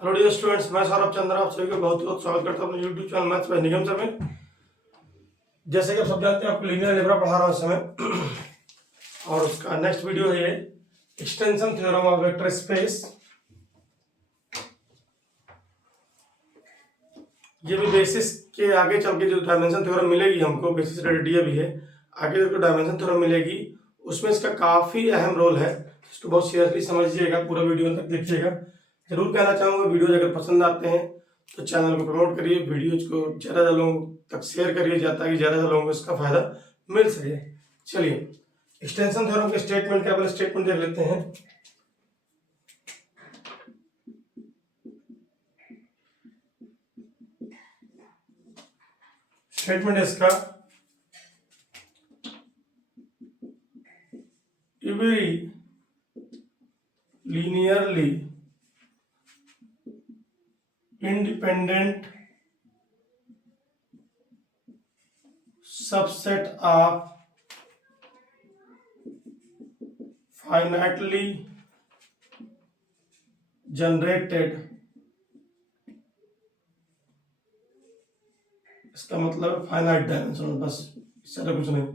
Hello dear students, मैं सौरभ चंद्र आप सभी का बहुत बहुत स्वागत करता हूं अपने YouTube channel maths by Nigam sir में। जैसे कि आप सब जानते हैं, आपको लीनियर अलजेब्रा पढ़ा रहा हूं इस समय और उसका नेक्स्ट वीडियो है extension theorem of vector space. ये भी बेसिस के आगे चल के जो डायमेंशन थ्योरम मिलेगी हमको, बेसिस रेडिया भी है, आगे जो डायमेंशन थ्योरम मिलेगी उसमें इसका काफी अहम रोल है। इसको बहुत सीरियसली समझिएगा, पूरा वीडियो तक देखिएगा। जरूर कहना चाहूँगा, वीडियो अगर पसंद आते हैं तो चैनल को प्रमोट करिए, वीडियोज को ज़्यादा लोगों तक शेयर करिए ताकि ज़्यादा लोगों को इसका फायदा मिल सके। चलिए, एक्सटेंशन थ्योरम के स्टेटमेंट के पहले स्टेटमेंट देख लेते हैं। स्टेटमेंट है इसका, every linearly independent subset of finitely generated, इसका मतलब फाइनाइट डायमेंशन, बस इससे कुछ नहीं।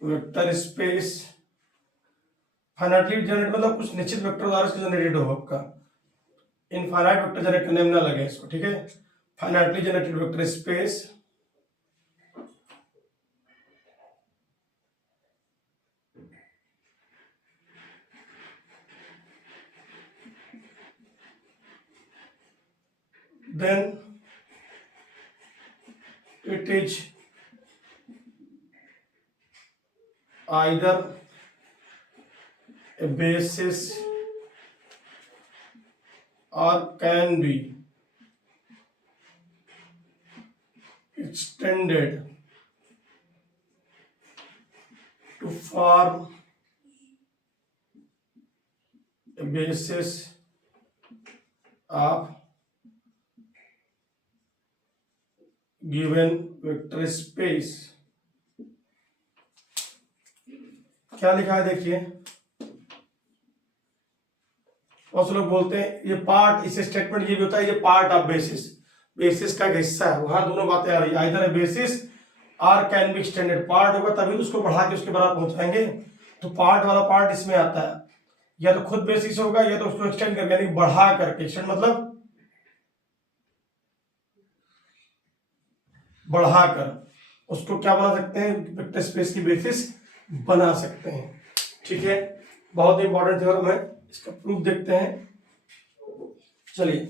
वेक्टर स्पेस फाइनाइटली जनरेट मतलब कुछ निश्चित वेक्टर द्वारा इसका जनरेटेड हो, आपका इनफाइनाइट वेक्टर जनरेट करने में ना लगे इसको, ठीक है। Finitely generated vector space then it is either a basis or can be extended to form a basis of given vector space. क्या लिखा है देखिए, बहुत से लोग बोलते हैं ये पार्ट, इस स्टेटमेंट ये भी होता है ये पार्ट ऑफ बेसिस, बेसिस का एक हिस्सा है। वहां दोनों बातें आ रही है, either basis are can be extended. Part होगा तभी उसको बढ़ा के उसके बराबर पहुंचाएंगे, तो पार्ट वाला पार्ट इसमें आता है। या तो खुद बेसिस होगा या तो उसको एक्सटेंड करके, यानी बढ़ा करके। एक्सटेंड मतलब बढ़ाकर उसको क्या बना सकते हैं, वेक्टर स्पेस की बेसिस बना सकते हैं, ठीक है। बहुत इंपॉर्टेंट थ्योरम है, इसका प्रूफ देखते हैं। चलिए,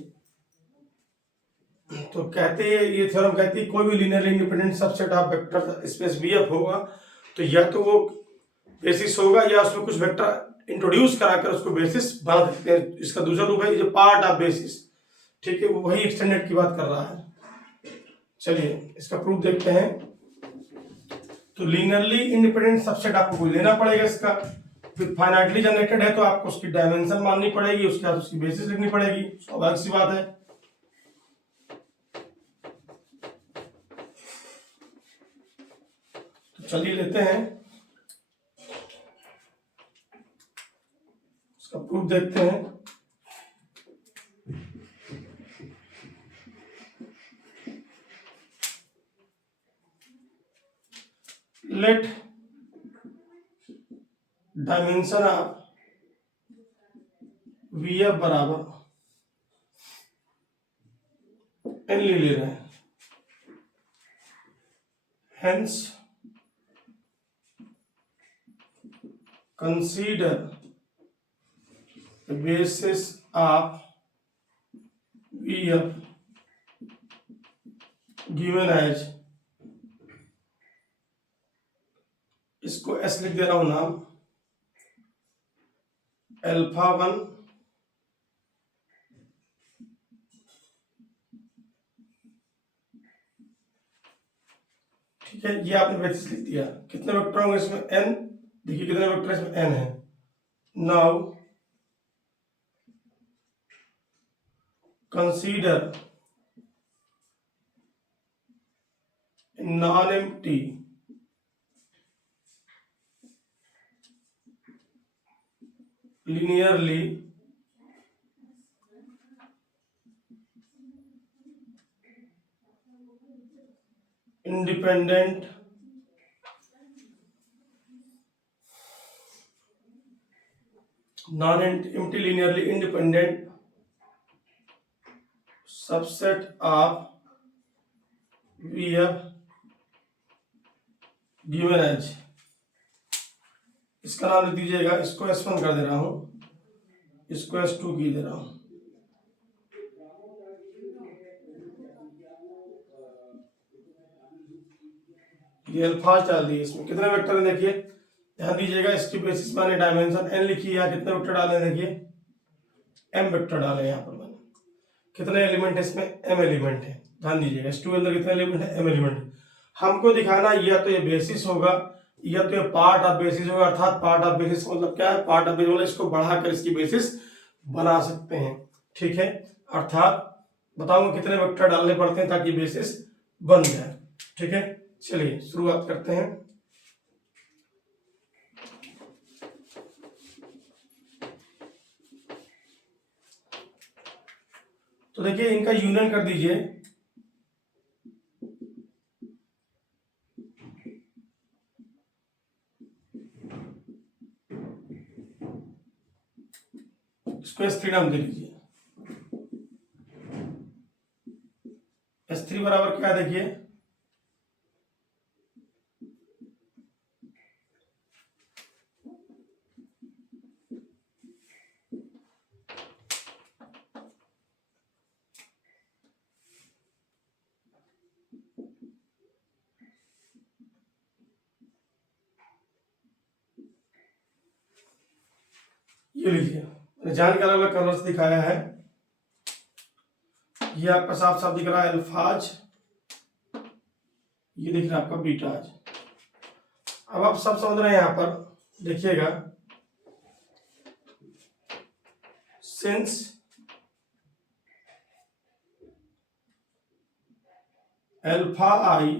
तो कहते हैं ये थ्योरम कहती है कोई भी linearly independent subset of vector space BF होगा तो या तो वो बेसिस होगा या उसमें कुछ वेक्टर इंट्रोड्यूस कराकर उसको बेसिस बना सकते हैं। इसका दूसरा रूप है जो पार्ट ऑफ बेसिस, ठीक है, वही एक्सटेंडेड की बात कर रहा है। चलिए, इसका प्रूफ देखते हैं। तो लीनियरली इंडिपेंडेंट सबसेट आपको कोई लेना पड़ेगा इसका, फिर फाइनाइटली जनरेटेड है तो आपको उसकी डायमेंशन माननी पड़ेगी, उसके बाद उसकी बेसिस लिखनी पड़ेगी, स्वाभाविक सी बात है। तो चलिए लेते हैं, उसका प्रूफ देखते हैं। Let dimension of V F बराबर एन ले रहे हैं, hence consider the basis of V F given as, इसको एस लिख दे रहा हूं नाम, अल्फा 1 ठीक है। ये आपने बेसिस लिख दिया। कितने वेक्टर होंगे इसमें, एन। देखिए कितने वेक्टर इसमें, एन है। Now consider non empty linearly independent non-empty linearly independent subset of VF given as, इसका नाम लिख दीजिएगा, इसको S1 कर दे रहा हूं, इसको S2 की दे रहा हूं। ये अल्फाज डाल दिए, इसमें कितने वेक्टर हैं देखिए, ध्यान दीजिएगा, इसकी बेसिस मैंने डायमेंशन n लिखी है, कितने वेक्टर डाले देखिए, m वेक्टर डाले यहाँ पर मैंने। कितने एलिमेंट है इसमें, m एलिमेंट है, ध्यान दीजिएगा। S2 के अंदर कितने एलिमेंट है, m एलिमेंट है। हमको दिखाना या तो ये बेसिस होगा या तो ये पार्ट ऑफ बेसिस होगा, अर्थात पार्ट ऑफ बेसिस मतलब क्या है, पार्ट ऑफ बेसिस मतलब इसको बढ़ाकर इसकी बेसिस बना सकते हैं, ठीक है। अर्थात बताऊंगा कितने वेक्टर डालने पड़ते हैं ताकि बेसिस बन जाए, ठीक है। चलिए शुरुआत करते हैं। तो देखिए इनका यूनियन कर दीजिए, इसको S3 नाम दे लीजिए। S3 बराबर क्या देखिए, ये लीजिए, जान के अलग अलग कलर्स दिखाया है, ये आपका साफ साफ दिख रहा है अल्फाज, ये दिख रहा है आपका बीटाज। अब आप सब समझ रहे हैं, यहां पर देखिएगा, since alpha i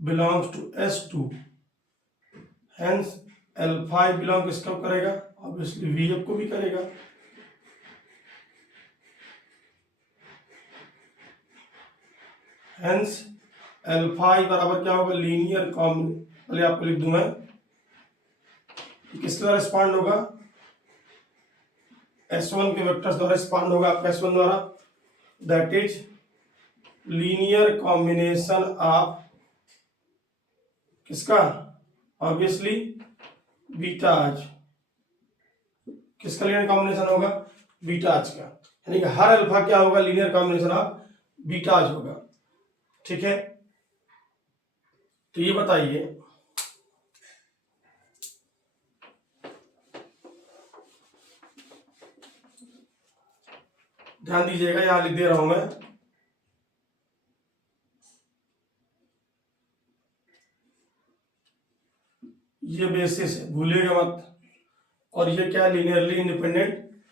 belongs to S2, hence alpha i belong किसको करेगा, ऑब्वियसली VF को भी करेगा। हेंस अल्फा आई बराबर क्या होगा, लीनियर कॉम्बिनेशन, पहले आपको लिख दूं मैं, किसके द्वारा रिस्पॉन्ड होगा, S1 के वेक्टर्स द्वारा रिस्पॉन्ड होगा आपका S1 द्वारा, that is linear combination of किसका, ऑब्वियसली बीटाज। किसका लीनियर कॉम्बिनेशन होगा, बीटाज का, यानी कि हर अल्फा क्या होगा, लीनियर कॉम्बिनेशन ऑफ बीटाज होगा, ठीक है। तो ये बताइए, ध्यान दीजिएगा, यहां लिख दे रहा हूं मैं, ये बेसिस है, भूलिएगा मत, और ये क्या है, लीनियरली इंडिपेंडेंट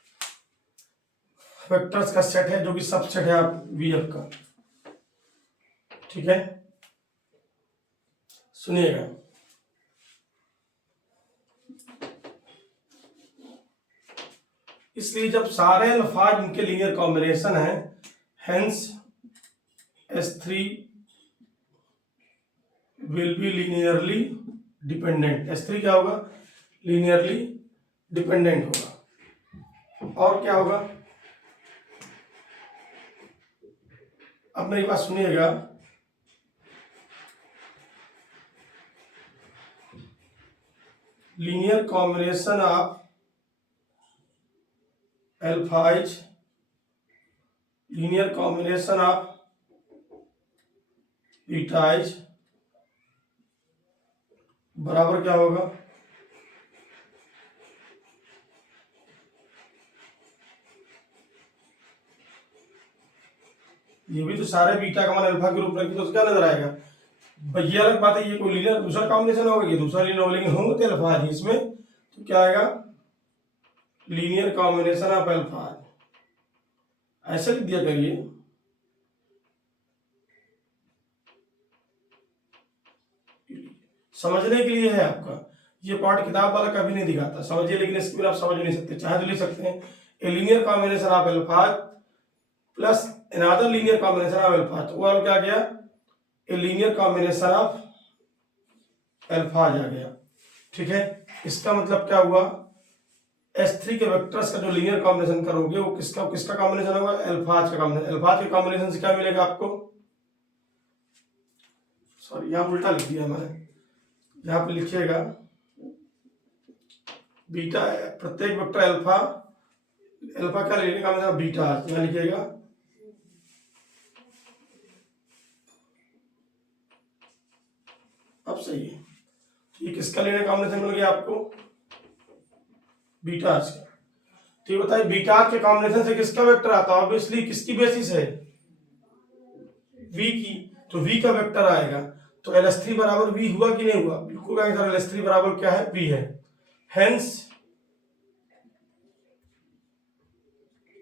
वेक्टर्स का सेट है जो कि सबसेट है आप VF का, ठीक है। सुनिएगा, इसलिए जब सारे अल्फाज उनके लीनियर कॉम्बिनेशन है, hence S3 will be linearly dependent. S3 क्या होगा, लीनियरली डिपेंडेंट होगा। और क्या होगा, अब मेरी बात सुनिएगा, linear combination of alphas, linear combination of betas बराबर क्या होगा, ये भी तो सारे बीटा का मान अल्फा के रूप में, तो क्या नजर आएगा, ये अलग बात है, ये कोई लीनियर दूसरा कॉम्बिनेशन होगा, ये दूसरा लीनियर होगा, लेकिन होंगे तो अल्फाज इसमें, तो क्या आएगा, लीनियर कॉम्बिनेशन ऑफ अल्फाज, ऐसा लिख दिया करिए। समझने के लिए है आपका, ये पार्ट किताब वाला कभी नहीं दिखाता, समझिए, लेकिन इसके बिना आप समझ नहीं सकते, चाहे तो लिख सकते हैं ए लीनियर कॉम्बिनेशन ऑफ अल्फाज plus another linear combination of अल्फाज, तो वो क्या गया, ए लीनियर कॉम्बिनेशन ऑफ अल्फाज आ गया। ठीक है, इसका मतलब क्या हुआ, S3 के वेक्टर्स का जो लीनियर कॉम्बिनेशन करोगे वो किसका कॉम्बिनेशन होगा, अल्फाज का कॉम्बिनेशन। अल्फाज के कॉम्बिनेशन से क्या मिलेगा आपको, सॉरी यहाँ उल्टा लिख दिया मैंने, यहाँ पे लिखिएगा बीटा, प्रत्येक वेक्टर अल्फा, अल्फा का लीनियर कॉम्बिनेशन बीटा, यहाँ लिखिएगा अब सही है। ये किसका लीनियर कॉम्बिनेशन मिल गया आपको, बीटा का। तो ये बताइए बीटा के कॉम्बिनेशन से किसका वेक्टर आता है, ऑब्वियसली किसकी बेसिस है, v की, तो v का वेक्टर आएगा। तो LS3 बराबर v हुआ कि नहीं हुआ, बिल्कुल आंसर LS3 बराबर क्या है, v है। हेंस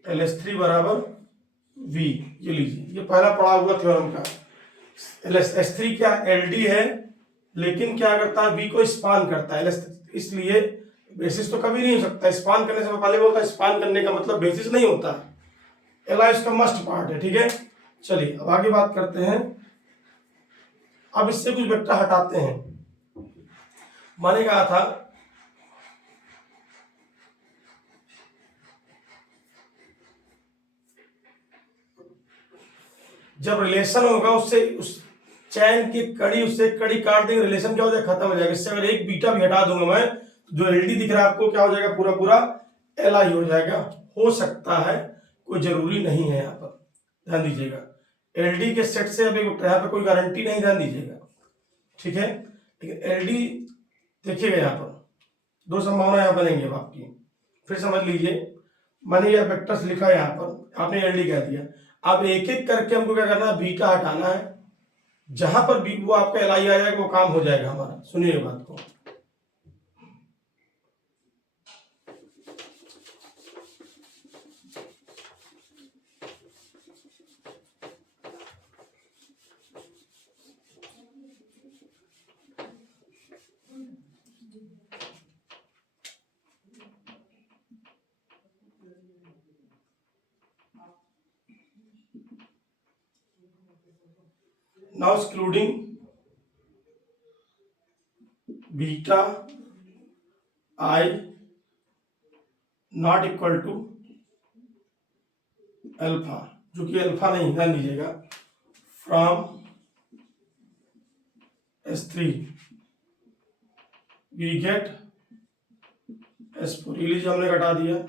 LS3 बराबर v, ये लीजिए, ये पहला पढ़ा हुआ थ्योरम का। LS3 क्या LD है, लेकिन क्या करता है, v को स्पान करता है, इसलिए बेसिस तो कभी नहीं हो सकता। स्पान करने से मैं पहले बोलता, स्पान करने का मतलब बेसिस नहीं होता, एला इसका मस्ट पार्ट है। ठीक है, चलिए अब आगे बात करते हैं। अब इससे कुछ वेक्टर हटाते हैं। मैंने कहा था जब रिलेशन होगा उससे, उस चैन की कड़ी, उससे कड़ी काट देंगे, रिलेशन क्या हो जाएगा, खत्म हो जाएगा। इससे अगर एक बीटा भी हटा दूंगा मैं, जो एलडी दिख रहा है आपको क्या हो जाएगा, पूरा पूरा एलआई हो जाएगा। हो सकता है, कोई जरूरी नहीं है, यहाँ पर ध्यान दीजिएगा। एलडी के सेट से अब यहाँ पे कोई गारंटी नहीं, ध्यान दीजिएगा। ठीक है, लेकिन एलडी देखिएगा यहाँ पर दो संभावना यहाँ बनेंगी अब आपकी, फिर समझ लीजिए। मैंने यह वेक्टर्स लिखा यहाँ पर, आपने एलडी कह दिया। अब एक एक करके हमको क्या करना है, बीटा हटाना है, जहां पर भी वो आपका एलआई आ जाएगा वो काम हो जाएगा हमारा। सुनिए बात को, now excluding beta I not equal to alpha, जो कि अल्फा नहीं, ध्यान दीजिएगा, from S3 we get S4, लीजिए हमने घटा दिया।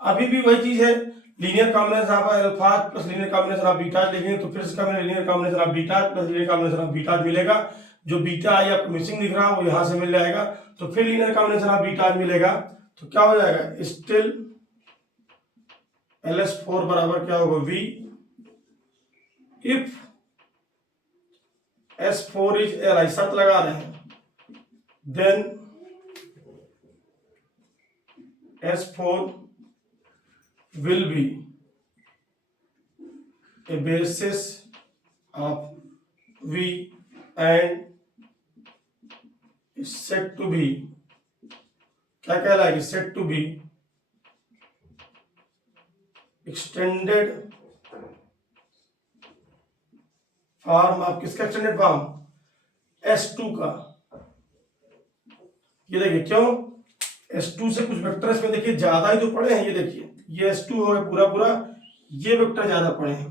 अभी भी वही चीज है, linear combination of alpha plus linear combination of beta लिखेंगे तो फिर इसका मैंने linear combination of beta plus linear combination of beta मिलेगा। जो बीटा आई आपको मिसिंग दिख रहा है वो यहां से मिल जाएगा, तो फिर लीनियर कॉम्बिनेशन ऑफ बीटा मिलेगा, तो क्या हो जाएगा, स्टिल LS4 बराबर क्या होगा, V if S4 is Li, शर्त लगा रहे हैं, then S4 will be a basis of V and is said to be, क्या कहलाएगी, said to be extended form of, किसका एक्सटेंडेड फॉर्म, S2 का। ये देखिए क्यों, S2 से कुछ वेक्टर इसमें देखिए ज्यादा ही तो पड़े हैं, ये देखिए ये S2 हो गया पूरा पूरा, ये वेक्टर ज्यादा पड़े हैं,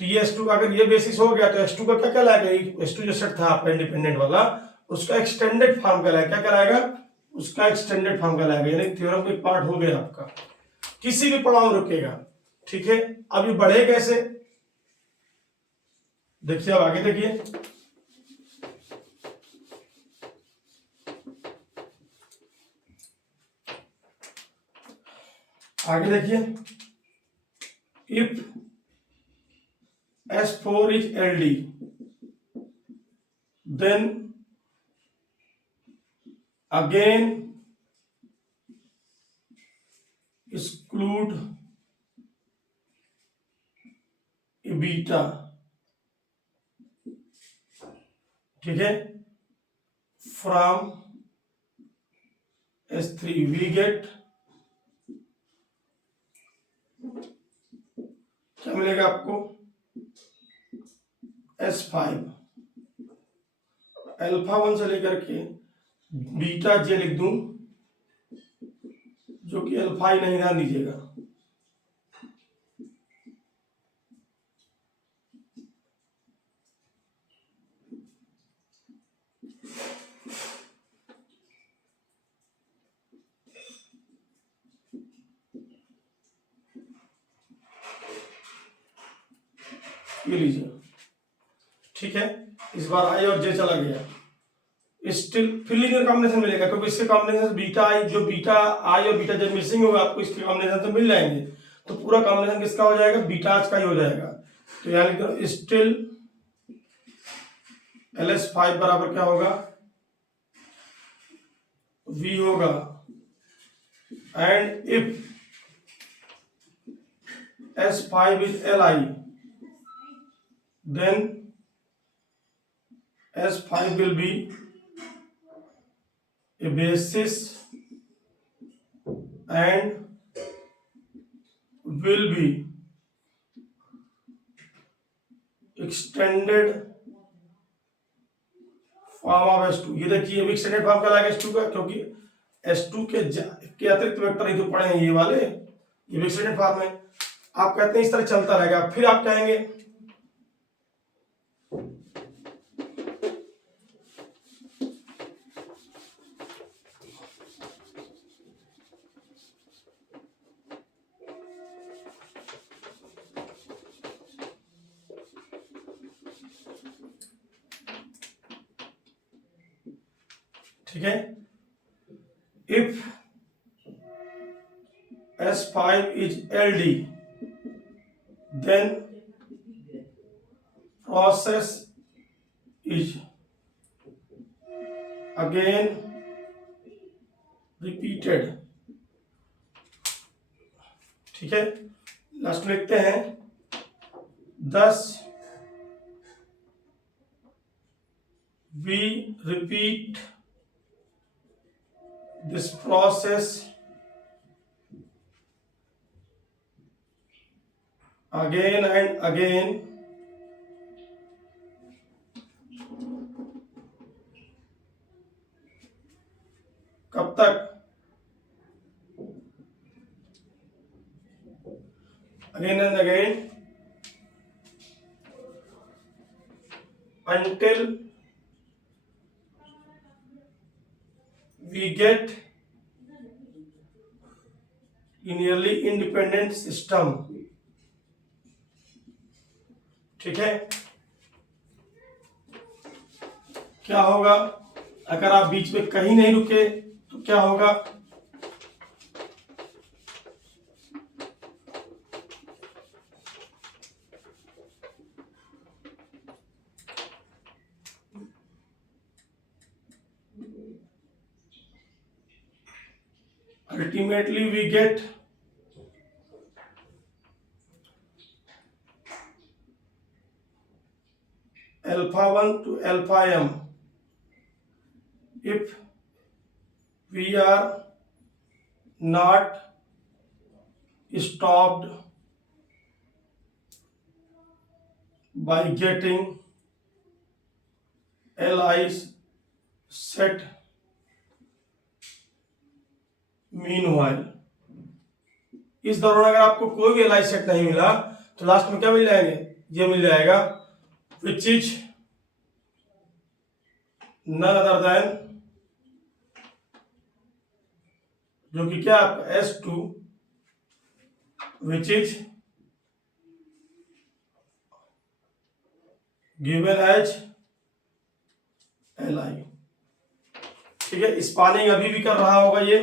तो ये S2 अगर ये बेसिस हो गया तो S2 का क्या कहलाएगा, S2 जो सेट था आपका इंडिपेंडेंट वाला, उसका एक्सटेंडेड फॉर्म कहलाएगा, क्या कहलाएगा, उसका एक्सटेंडेड फॉर्म कहलाएगा, यानी थ्योरम का एक पार्ट हो गया आपका, किसी भी पड़ाव में रुकेगा। ठीक है, अब ये बढ़े कैसे, देखिए अब आगे देखिए, आगे देखिए, if S4 is LD then again exclude beta, ठीक है, फ्रॉम S3 वी गेट क्या मिलेगा आपको S5 अल्फा 1 से लेकर के बीटा जे लिख दूं, जो कि अल्फा ही नहीं, ध्यान दीजिएगा। ये लीजिए, ठीक है, इस बार आई और जे चला गया, स्टिल फिर लीनियर कॉम्बिनेशन मिलेगा, क्योंकि इसके कॉम्बिनेशन बीटा आई, जो बीटा आई और बीटा जे मिसिंग होगा आपको इसके कॉम्बिनेशन से मिल जाएंगे, तो पूरा कॉम्बिनेशन किसका हो जाएगा, बीटाज का ही हो जाएगा। तो यहाँ लिख दो स्टिल LS5 बराबर क्या होगा, V होगा, and if S5 is Li, then S5 will be a basis and will be extended form of S2। ये देखिए अभी एक्सटेंडेड फॉर्म क्या लाएगा S2 का, क्योंकि S2 के अतिरिक्त वेक्टर ही तो पढ़े हैं ये वाले, ये भी एक्सटेंडेड फॉर्म है। आप कहते हैं इस तरह चलता रहेगा, फिर आप कहेंगे ठीक है, if S5 is LD, then process is again repeated, ठीक है। लास्ट में लिखते हैं 10 we repeat this process again and again कब तक, again and again until we get linearly independent system, ठीक है। क्या होगा अगर आप बीच में कहीं नहीं रुके तो क्या होगा, ultimately we get alpha 1 to alpha m if we are not stopped by getting Li set meanwhile। इस दौरान अगर आपको कोई भी Li सेट नहीं मिला तो लास्ट में क्या मिल जाएंगे, ये मिल जाएगा which is none other than, जो कि क्या आपका S2 which is given as Li, ठीक है। स्पानिंग अभी भी कर रहा होगा ये,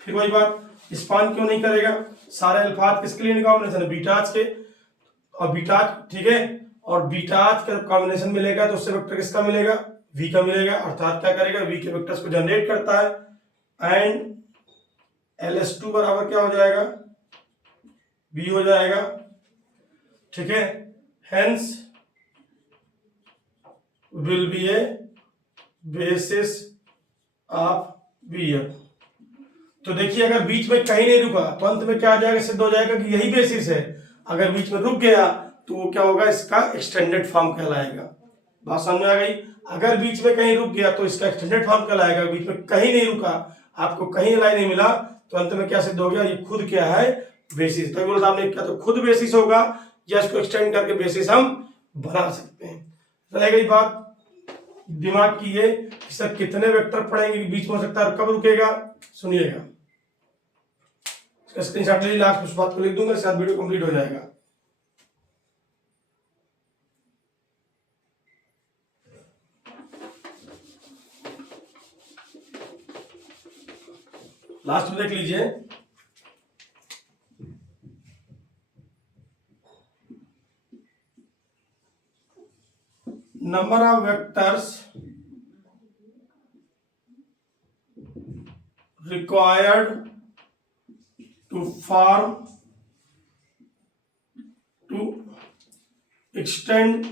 फिर वही बात, स्पान क्यों नहीं करेगा, सारे अल्फाज किसके लिए कॉम्बिनेशन है, बीटाज के, और बीटाज, ठीक है, और बीटाज का कॉम्बिनेशन मिलेगा तो उससे वेक्टर किसका मिलेगा, V का मिलेगा, अर्थात क्या करेगा, V के वेक्टर्स को जनरेट करता है, एंड LS2 बराबर क्या हो जाएगा, बी हो जाएगा, ठीक है। Hence will be a basis of B F. तो देखिए अगर बीच में कहीं नहीं रुका तो अंत में क्या आ जाएगा, सिद्ध हो जाएगा कि यही बेसिस है। अगर बीच में रुक गया तो वो क्या होगा, इसका एक्सटेंडेड फॉर्म कहलाएगा। बात समझ में आ गई। अगर बीच में कहीं रुक गया तो इसका एक्सटेंडेड फॉर्म कहलाएगा। बीच में कहीं नहीं रुका, आपको कहीं लाइन नहीं मिला, तो अंत में क्या सिद्ध हो गया, ये खुद क्या है, बेसिस। तो बोला आपने क्या, तो खुद बेसिस होगा या इसको एक्सटेंड करके बेसिस हम बना सकते हैं। रह गई बात दिमाग की ये, सर कितने वेक्टर पढ़ेंगे, बीच में हो सकता है, कब रुकेगा, सुनिएगा। स्क्रीनशॉट ले लीजिए, लास्ट उस बात को लिख दूंगा, शायद वीडियो कंप्लीट हो जाएगा। लास्ट में देख लीजिए, number of vectors required to form to extend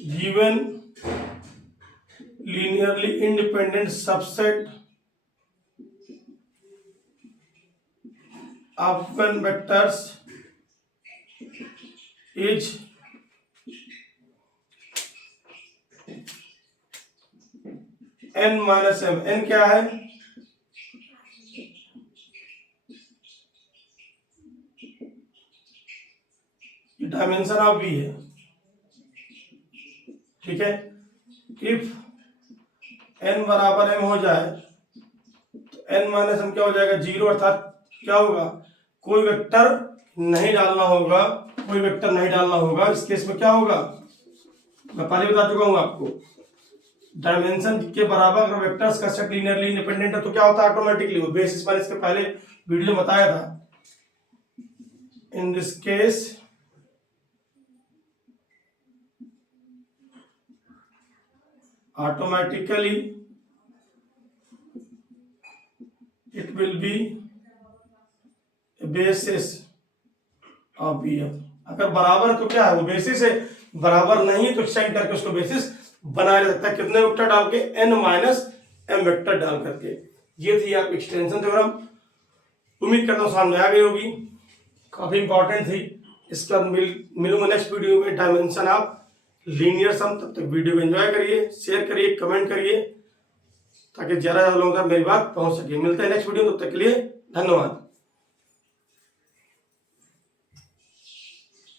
given linearly independent subset of n vectors is n minus m। n क्या है, डायमेंशन ऑफ v है, ठीक है। इफ n बराबर m हो जाए तो n माइनस m क्या हो जाएगा, 0। अर्थात क्या होगा, कोई वेक्टर नहीं डालना होगा, कोई वेक्टर नहीं डालना होगा। इस केस में क्या होगा, मैं पहले बता चुका हूं आपको, डायमेंशन के बराबर अगर वेक्टर्स का सेट लीनियरली इंडिपेंडेंट है तो क्या होता है, ऑटोमेटिकली वो बेसिस पर। इसके पहले वीडियो में बताया था। In this case automatically it will be basis of B F. अगर बराबर है तो क्या है, वो बेसिस है, बराबर नहीं है तो एक्सटेंड करके उसको बेसिस बनाया जा सकता है। कितने वेक्टर डाल के, n माइनस m वेक्टर डाल करके। ये थी आप एक्सटेंशन थ्योरम। उम्मीद करता हूं सामने आ गई होगी, काफी इंपॉर्टेंट थी। इसके बाद मिलूंगा नेक्स्ट वीडियो में, डायमेंशन ऑफ लीनियर सम। तब तक वीडियो को एंजॉय करिए, शेयर करिए, कमेंट करिए, ताकि ज्यादा लोगों तक मेरी बात पहुंच सके। मिलते हैं नेक्स्ट वीडियो, तब तक के लिए धन्यवाद।